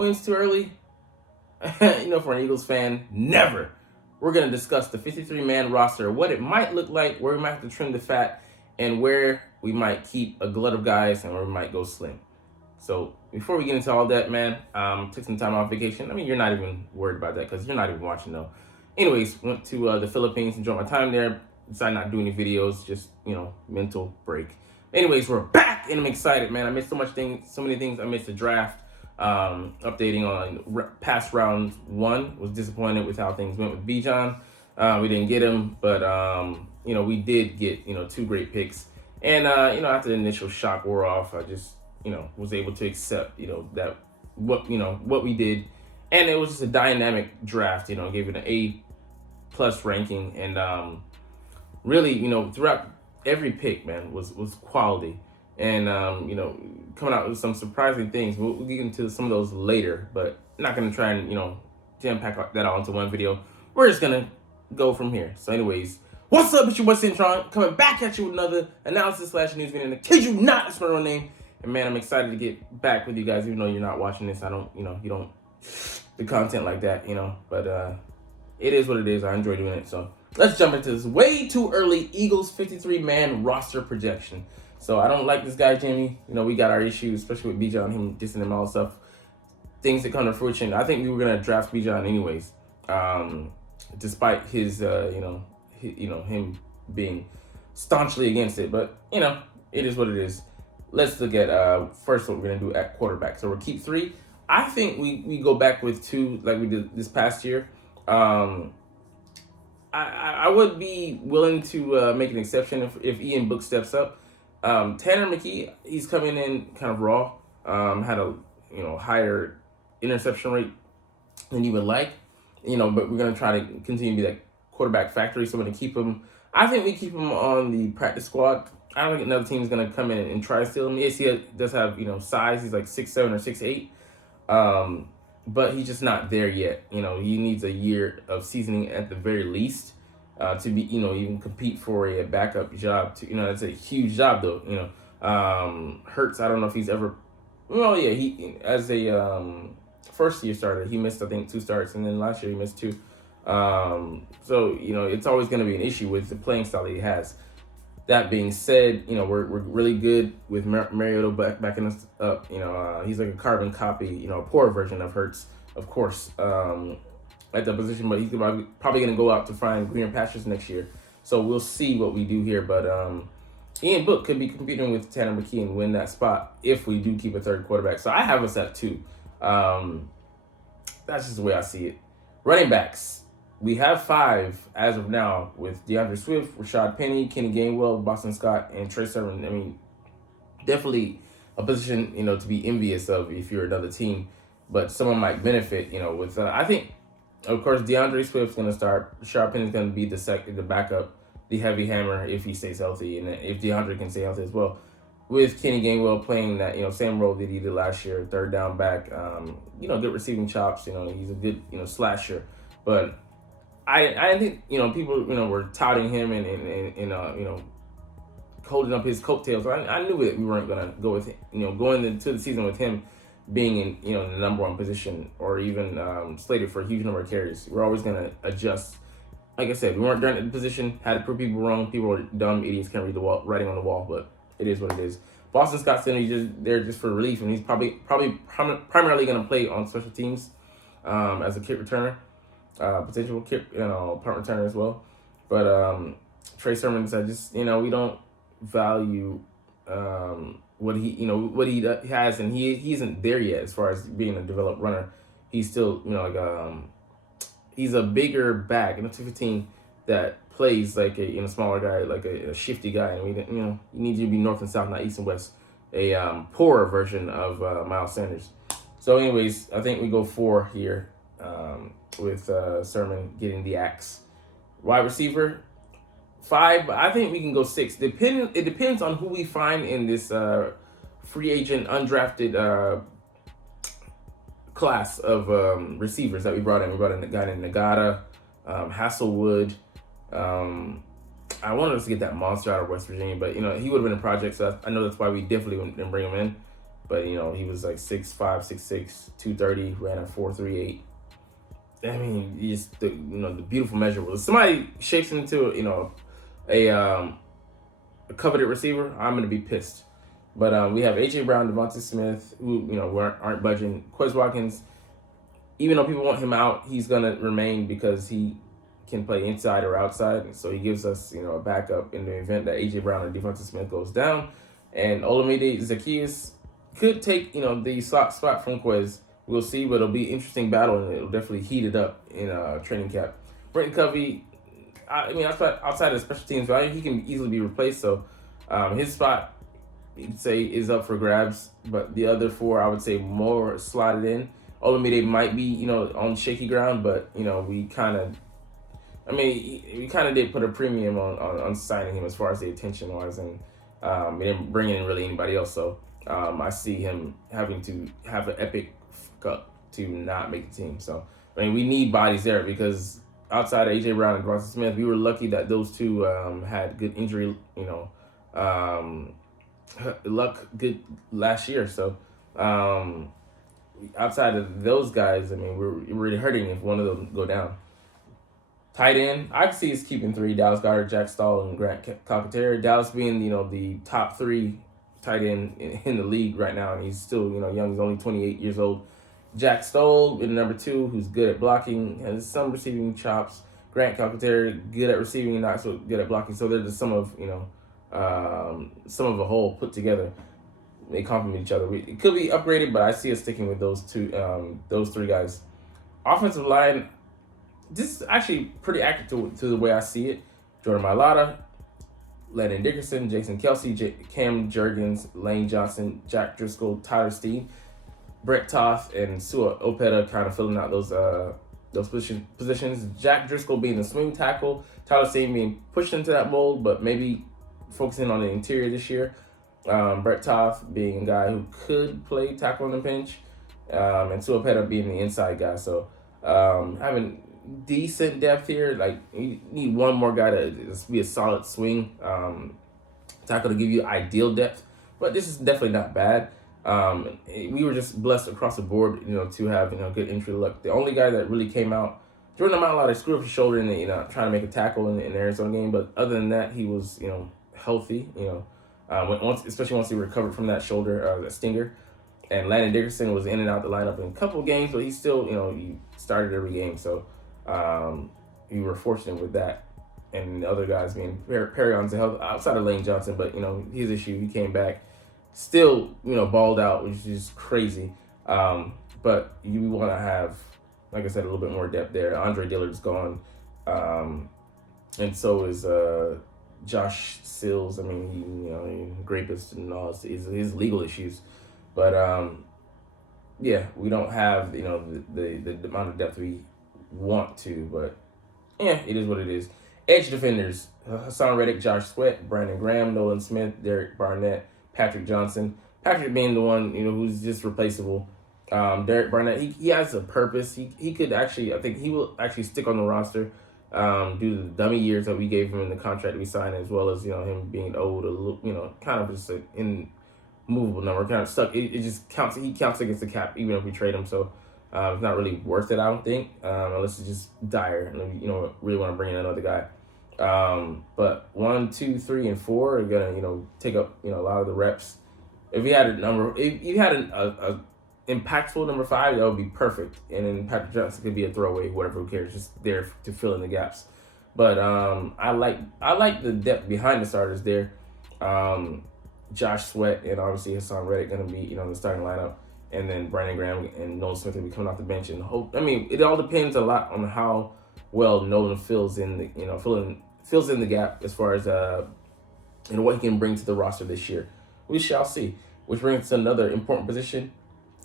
wins too early? For an Eagles fan, never. We're going to discuss the 53-man roster, what it might look like, where we might have to trim the fat, and where we might keep a glut of guys and where we might go slim. So before we get into all that, man, took some time off vacation. I mean, you're not even worried about that because you're not even watching, though. Anyways, went to the Philippines, enjoyed my time there. Decided not to do any videos, just, mental break. Anyways, we're back, and I'm excited, man. I missed so many things. I missed the draft. Updating on past round 1. Was disappointed with how things went with Bijan. We didn't get him, but we did get 2 great picks. And after the initial shock wore off, I just was able to accept that what we did, and it was just a dynamic draft. Gave it an A+ ranking, and really throughout every pick, man, was quality. And, coming out with some surprising things. We'll get into some of those later, but I'm not going to try and, jam-pack that all into one video. We're just going to go from here. So anyways, what's up? It's your boy Cintron, coming back at you with another analysis / news video. And I kid you not, it's my real name. And, man, I'm excited to get back with you guys, even though you're not watching this. I don't, you don't do content like that, But it is what it is. I enjoy doing it. So let's jump into this way too early Eagles 53-man roster projection. So I don't like this guy, Jimmy. We got our issues, especially with Bijan, him dissing him, all stuff. Things that come to fruition. I think we were gonna draft Bijan anyways, despite his, him being staunchly against it. But it is what it is. Let's look at first what we're gonna do at quarterback. So we'll keep 3. I think we go back with 2 like we did this past year. I would be willing to make an exception if Ian Book steps up. Tanner McKee, he's coming in kind of raw. Had a higher interception rate than you would like. But we're gonna try to continue to be that quarterback factory. So we're gonna keep him. I think we keep him on the practice squad. I don't think another team is gonna come in and try to steal him. Yes, he does have size. He's like 6'7" or 6'8". But he's just not there yet. He needs a year of seasoning at the very least. To be, even compete for a backup job. That's a huge job though. Hurts, I don't know if he's ever. Well, yeah, he as a first year starter, he missed I think 2 starts, and then last year he missed 2. So it's always going to be an issue with the playing style that he has. That being said, we're really good with Mariota backing us up. He's like a carbon copy, a poor version of Hurts, of course. At that position, but he's probably going to go out to find greener pastures next year. So we'll see what we do here. But Ian Book could be competing with Tanner McKee and win that spot if we do keep a 3rd quarterback. So I have us at 2. That's just the way I see it. Running backs. We have 5 as of now with DeAndre Swift, Rashad Penny, Kenny Gainwell, Boston Scott, and Trey Sermon. I mean, definitely a position, to be envious of if you're another team. But someone might benefit, with, I think, of course, DeAndre Swift's going to start. Rashad Penny's going to be the backup, the heavy hammer if he stays healthy, and if DeAndre can stay healthy as well. With Kenny Gainwell playing that, same role that he did last year, 3rd down back, good receiving chops. He's a good, slasher. But I think, people, were touting him and holding up his coattails. I knew that we weren't going to go with him, going into the season with him being in the number 1 position or even slated for a huge number of carries. We're always going to adjust. Like I said, we weren't during the position, had to prove people wrong. People are dumb idiots, can't read the writing on the wall, but it is what it is. Boston Scott Center, he's just there just for relief, and he's probably primarily going to play on special teams as a kick returner, potential kick punt returner as well. But Trey Sermon said, we don't value what he has, and he isn't there yet as far as being a developed runner. He's still he's a bigger back in the 215 that plays like a smaller guy, like a shifty guy, and you need you to be north and south, not east and west. A poorer version of Miles Sanders. So anyways, I think we go 4 here with Sermon getting the axe. Wide receiver 5, but I think we can go 6. It depends on who we find in this free agent undrafted class of receivers that we brought in. We brought in a guy named Nagata, Hasselwood. I wanted us to get that monster out of West Virginia, but he would have been a project, so I know that's why we definitely didn't bring him in. but he was like 6'5", 6'6", 230, ran a 4.38. I mean, just the beautiful measurables. If somebody shapes him into a coveted receiver, I'm gonna be pissed. But we have AJ Brown, Devonta Smith, who aren't budging. Quez Watkins, even though people want him out, he's gonna remain because he can play inside or outside, and so he gives us a backup in the event that AJ Brown or Devonta Smith goes down. And Olamide Zaccheaus could take the slot spot from Quez. We'll see, but it'll be an interesting battle, and it'll definitely heat it up in training camp. Brenton Covey, outside of special teams value, he can easily be replaced. So his spot, you could say, is up for grabs. But the other four, I would say, more slotted in. Olamide might be on shaky ground, but we kind of did put a premium on signing him as far as the attention wise, and we didn't bring in really anybody else. So I see him having to have an epic up to not make the team. So we need bodies there, because outside of AJ Brown and Devonta Smith, we were lucky that those two had good injury luck good last year. So outside of those guys, we're really hurting if one of them go down. Tight end, I can see us keeping three: Dallas Goedert, Jack Stoll, and Grant Calcaterra. Dallas being the top three tight end in the league right now, and he's still young. He's only 28 years old. Jack Stoll in number 2, who's good at blocking, has some receiving chops. Grant Calcaterra, good at receiving and not so good at blocking. So they're just some of a whole put together. They complement each other. It could be upgraded, but I see us sticking with those three guys. Offensive line, this is actually pretty accurate to the way I see it. Jordan Mailata, Landon Dickerson, Jason Kelsey, Cam Jurgens, Lane Johnson, Jack Driscoll, Tyler Steed, Brett Toth, and Sua Opeta kind of filling out those positions. Jack Driscoll being the swing tackle, Tyler Steed being pushed into that mold, but maybe focusing on the interior this year. Brett Toth being a guy who could play tackle on the pinch, and Sua Opeta being the inside guy. So having decent depth here. Like, you need one more guy to just be a solid swing tackle to give you ideal depth, but this is definitely not bad. We were just blessed across the board, to have good entry luck. The only guy that really came out, Jordan Mailata screwed up his shoulder in the trying to make a tackle in the Arizona game, but other than that, he was healthy. Especially once he recovered from that shoulder, that stinger. And Landon Dickerson was in and out the lineup in a couple of games, but he still he started every game. So we were fortunate with that. And the other guys being Perry on health outside of Lane Johnson, but his issue, he came back. Still, balled out, which is crazy. But you want to have, like I said, a little bit more depth there. Andre Dillard's gone. And so is Josh Sills. He rapist and all his legal issues. But, yeah, we don't have, the amount of depth we want to. But, yeah, it is what it is. Edge defenders, Hassan Reddick, Josh Sweat, Brandon Graham, Nolan Smith, Derek Barnett, Patrick Johnson. Patrick being the one, who's just replaceable. Derek Barnett, he has a purpose. He could actually, I think he will actually stick on the roster due to the dummy years that we gave him in the contract we signed, as well as, him being old, a little, kind of just an immovable number, kind of stuck. It just counts. He counts against the cap, even if we trade him. So it's not really worth it, I don't think, unless it's just dire and really want to bring in another guy. But 1, 2, 3, and 4 are gonna, take up, a lot of the reps. If you had a impactful number 5, that would be perfect. And then Patrick Johnson could be a throwaway, whatever, who cares, just there to fill in the gaps. But I like the depth behind the starters there. Josh Sweat and obviously Hassan Reddick gonna be, in the starting lineup, and then Brandon Graham and Nolan Smith will be coming off the bench. And it all depends a lot on how well Nolan fills in the gap as far as what he can bring to the roster this year. We shall see. Which brings us to another important position,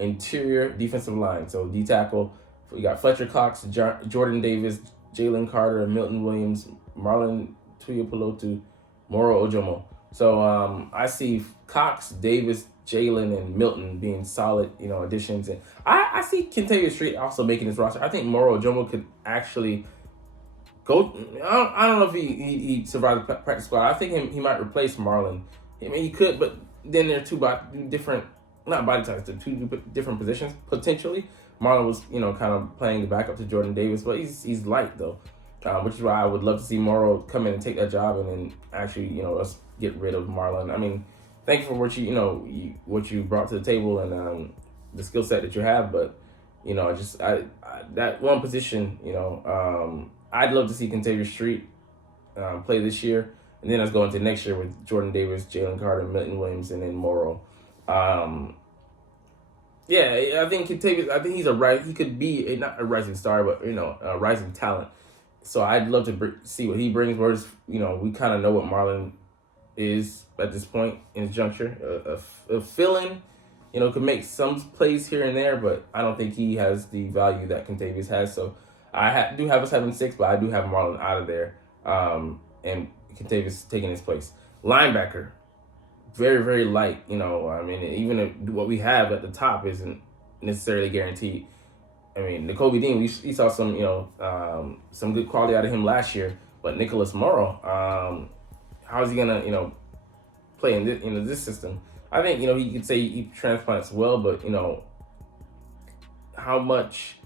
interior defensive line. So D tackle, we got Fletcher Cox, Jordan Davis, Jalen Carter, Milton Williams, Marlon Tuipulotu, Moro Ojomo. So I see Cox, Davis, Jalen, and Milton being solid, additions. And I see Kentavious Street also making this roster. I think Moro Ojomo could actually go. I don't know if he survived the practice squad. I think he might replace Marlon. He could, but then they're two different not body types, the two different positions potentially. Marlon was, kind of playing the backup to Jordan Davis, but he's light though, which is why I would love to see Morrow come in and take that job, and then actually, us get rid of Marlon. I mean, thank you for what what you brought to the table and the skill set that you have, but I that one position, I'd love to see Contavious Street play this year, and then let's go into next year with Jordan Davis, Jalen Carter, Milton Williams, and then Morrow. Yeah, I think Contavious. I think he could be not a rising star, but a rising talent. So I'd love to see what he brings. Whereas we kind of know what Marlon is at this point in his juncture. A fill-in, could make some plays here and there, but I don't think he has the value that Contavious has. So I do have us having 6, but I do have Marlon out of there, and Contavious taking his place. Linebacker, very, very light. I mean, even what we have at the top isn't necessarily guaranteed. I mean, Nakobe Dean, we saw some good quality out of him last year, but Nicholas Morrow, how is he gonna play in this system? I think he could say he transplants well, but how much?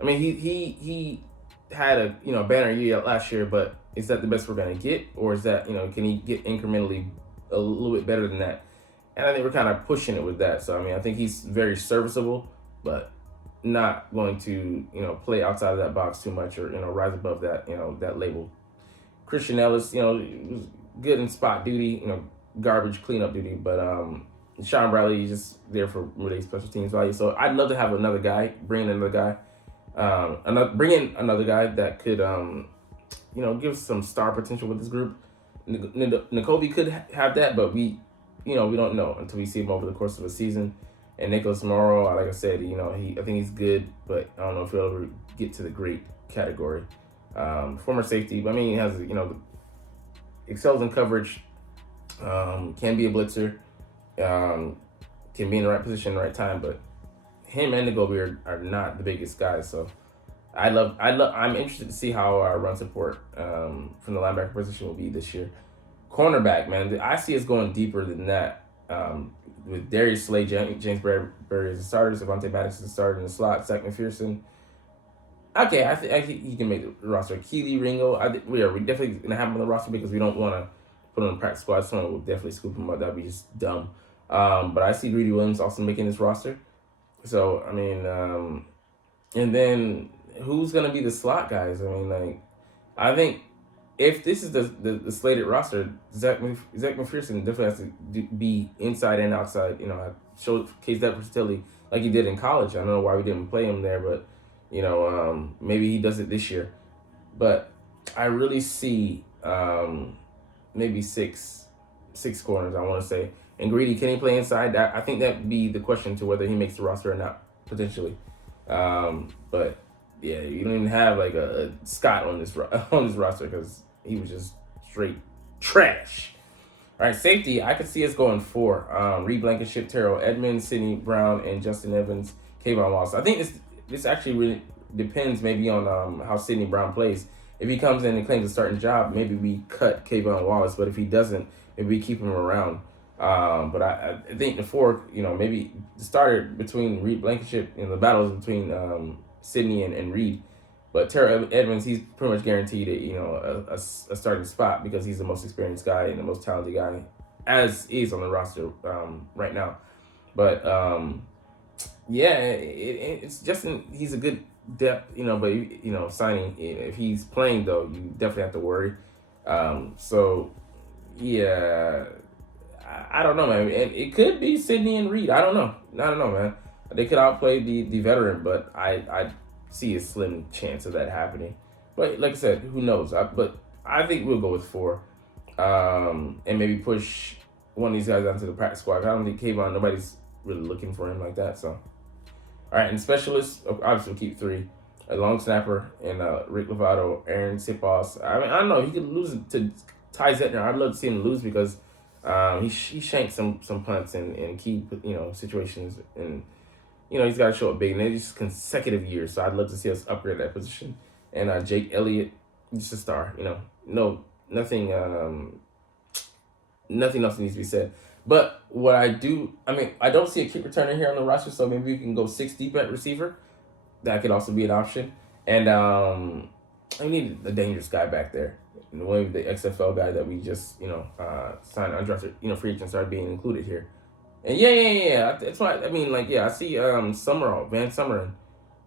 I mean, he had a banner year last year, but is that the best we're gonna get, or is that can he get incrementally a little bit better than that? And I think we're kind of pushing it with that. So I mean, I think he's very serviceable, but not going to play outside of that box too much, or rise above that that label. Christian Ellis, was good in spot duty, garbage cleanup duty, but Sean Bradley is just there for really special teams value. So I'd love to have another guy, bring in another guy that could give some star potential with this group. Nakobe could have that, but we don't know until we see him over the course of a season. And Nicholas Morrow, like I said, I think he's good, but I don't know if he'll ever get to the great category. Former safety, I mean, he has excels in coverage, can be a blitzer, can be in the right position, in the right time, but him and Nakobe are not the biggest guys. So I'm interested to see how our run support from the linebacker position will be this year. Cornerback, man, I see us going deeper than that. With Darius Slay, James Bradbury as the starters, Avonte Maddox as the starter in the slot, Zach McPherson. Okay, I think he can make the roster. Keely Ringo, we definitely gonna have him on the roster because we don't want to put him on the practice squad. Someone will definitely scoop him up. That'd be just dumb. But I see Greedy Williams also making this roster. So I mean, and then who's gonna be the slot guys? I mean, I think if this is the slated roster, Zach McPherson definitely has to be inside and outside. Showcase that versatility like he did in college. I don't know why we didn't play him there, but maybe he does it this year. But I really see maybe six corners, I want to say. And Greedy, can he play inside? I think that'd be the question to whether he makes the roster or not, potentially. But yeah, you don't even have like a Scott on this roster because he was just straight trash. All right, safety, I could see us going 4. Reed Blankenship, Terrell Edmonds, Sidney Brown, and Justin Evans, Kayvon Wallace. I think this actually really depends maybe on how Sidney Brown plays. If he comes in and claims a starting job, maybe we cut Kayvon Wallace. But if he doesn't, maybe we keep him around. But I think the 4, maybe the starter between Reed Blankenship, the battles between Sidney and Reed. But Terrell Edmonds, he's pretty much guaranteed a starting spot because he's the most experienced guy and the most talented guy, as is on the roster right now. But yeah, it's just he's a good depth, but signing, if he's playing though, you definitely have to worry. So yeah, I don't know, man. And it could be Sidney and Reed. I don't know, man. They could outplay the veteran, but I see a slim chance of that happening. But like I said, who knows? But I think we'll go with 4, and maybe push one of these guys onto the practice squad. I don't think Kayvon, nobody's really looking for him like that. So, all right, and specialists, obviously we'll keep 3. A long snapper and Rick Lovato, Aaron Sipos. I mean, I don't know. He could lose to Ty Zettner. I'd love to see him lose because he shanked some punts in key situations, and he's got to show up big. And it's just consecutive years, so I'd love to see us upgrade that position. And Jake Elliott, just a star. Nothing else needs to be said. But what I do, I mean, I don't see a kick returner here on the roster, so maybe we can go 6 deep at receiver. That could also be an option. And I need a dangerous guy back there. One of the XFL guy that we just, signed undrafted, free agents started being included here. And yeah. That's why I mean, like, yeah, I see Summerall, Van Summer.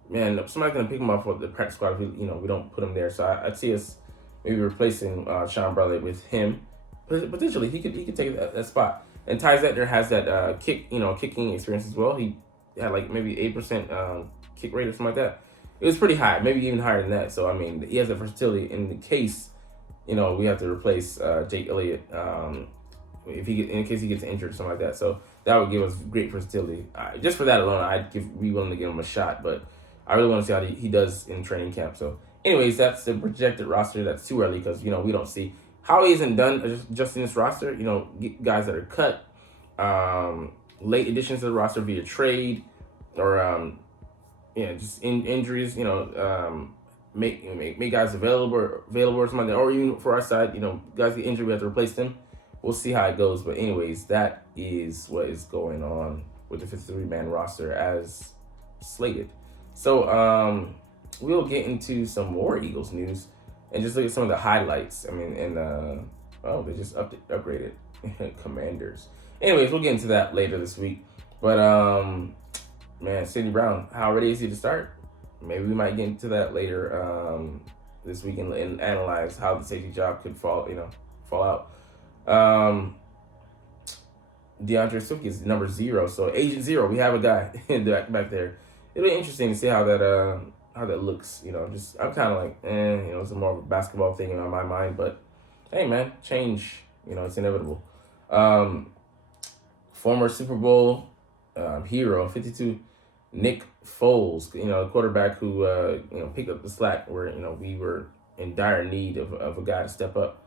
Man, somebody's gonna pick him up for the practice squad if we don't put him there. So I'd see us maybe replacing Sean Bradley with him. Potentially, he could take that spot. And Ty Zettner has that kicking experience as well. He had like maybe 8% kick rate or something like that. It was pretty high, maybe even higher than that. So I mean, he has that versatility in the case we have to replace Jake Elliott in case he gets injured or something like that. So that would give us great versatility. Just for that alone, be willing to give him a shot. But I really want to see how he does in training camp. So, anyways, that's the projected roster. That's too early because we don't see how he isn't done just in this roster. Guys that are cut, late additions to the roster via trade, or just injuries. Make guys available or something like that. Or even for our side, guys get injured, we have to replace them. We'll see how it goes. But anyways, that is what is going on with the 53-man roster as slated. So we'll get into some more Eagles news and just look at some of the highlights. I mean, and they just upgraded Commanders. Anyways, we'll get into that later this week. But man, Sidney Brown, how ready is he to start? Maybe we might get into that later this week and analyze how the safety job could fall out. DeAndre Swift is number 0, so Agent 0. We have a guy back there. It'll be interesting to see how that looks. I'm kind of like, it's more of a basketball thing in my mind. But hey, man, change. It's inevitable. Former Super Bowl hero, 52, Nick Foles. The quarterback who picked up the slack where we were in dire need of a guy to step up.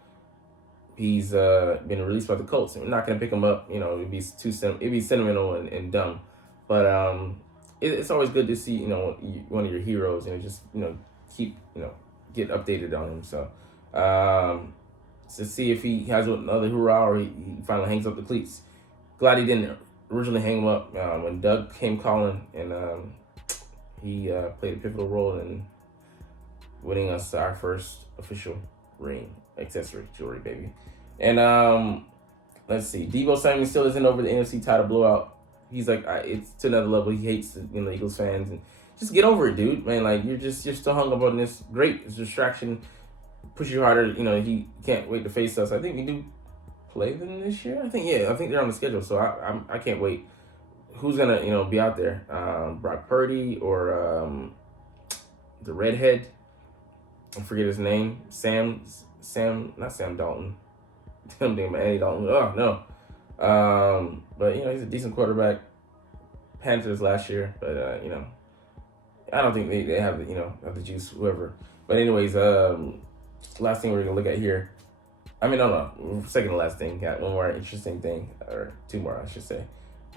He's been released by the Colts. We're not gonna pick him up. It'd be sentimental and dumb. But it's always good to see one of your heroes and just keep get updated on him. So to see if he has another hurrah or he finally hangs up the cleats. Glad he didn't originally hang him up when Doug came calling, and he played a pivotal role in winning us our first official ring. Accessory jewelry, baby. And let's see. Deebo Samuel still isn't over the NFC title blowout. He's like, it's to another level. He hates the Eagles fans, and just get over it, dude. Man, like you're still hung up on this. Great, it's a distraction. Push you harder. He can't wait to face us. I think we do play them this year. I think they're on the schedule. So I can't wait. Who's gonna be out there? Brock Purdy or the redhead? I forget his name. Not Sam Dalton. I'm thinking about Andy Dalton. Oh, no. But, he's a decent quarterback. Panthers last year. But, I don't think they have the juice, whoever. But anyways, last thing we're going to look at here. I mean, no. Second to last thing. Got one more interesting thing. Or two more, I should say.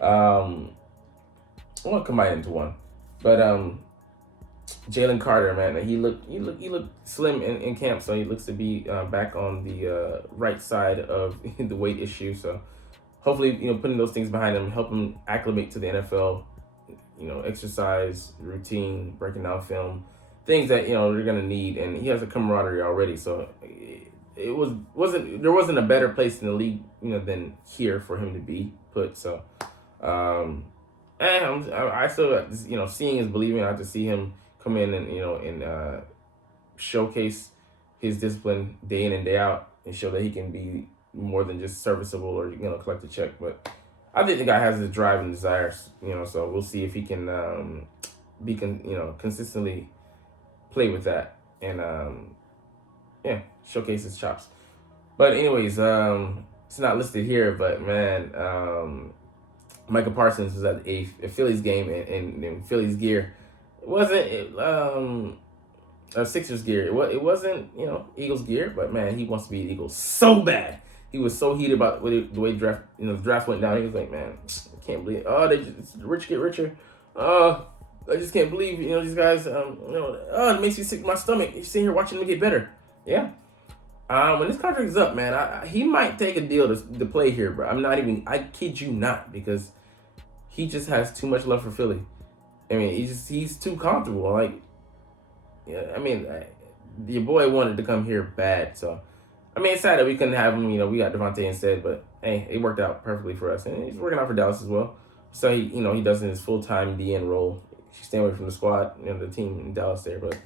I want to combine into one. But, Jalen Carter, man, he looked slim in camp, so he looks to be back on the right side of the weight issue. So hopefully, putting those things behind him, help him acclimate to the NFL. Exercise routine, breaking down film, things that they're gonna need, and he has a camaraderie already. So there wasn't a better place in the league than here for him to be put. So I still seeing is believing. I have to see him come in and showcase his discipline day in and day out and show that he can be more than just serviceable or collect a check. But I think the guy has the drive and desires, so we'll see if he can consistently play with that and showcase his chops. But anyways, it's not listed here, but man, Micah Parsons was at a Phillies game in Phillies gear. It wasn't a Sixers gear. It wasn't Eagles gear, but man, he wants to be an Eagle so bad. He was so heated about the way the draft went down. He was like, man, I can't believe. Oh, the rich get richer. I just can't believe these guys. It makes me sick to my stomach. You're sitting here watching them get better. Yeah, When his contract is up, man, he might take a deal to play here, bro. I kid you not, because he just has too much love for Philly. I mean, he's too comfortable. Like, yeah, I mean, your boy wanted to come here bad, so I mean, it's sad that we couldn't have him. You know, we got Devontae instead, but hey, it worked out perfectly for us, and he's working out for Dallas as well. So he does in his full-time DN role. He's staying away from the squad, the team in Dallas there, but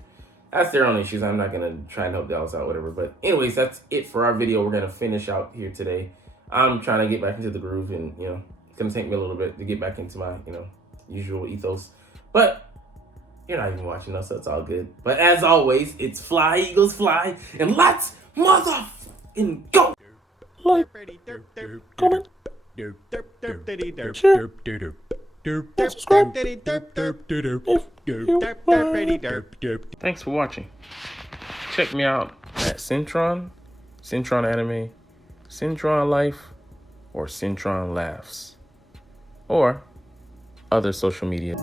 that's their own issues. I'm not gonna try and help Dallas out, whatever. But anyways, that's it for our video. We're gonna finish out here today. I'm trying to get back into the groove, and it's gonna take me a little bit to get back into my usual ethos. But you're not even watching us, so it's all good. But as always, it's fly, Eagles, fly, and let's motherfucking go! Like, comment, share, and subscribe Thanks for watching. Check me out at Cintron, Cintron Anime, Cintron Life, or Cintron Laughs, or other social media.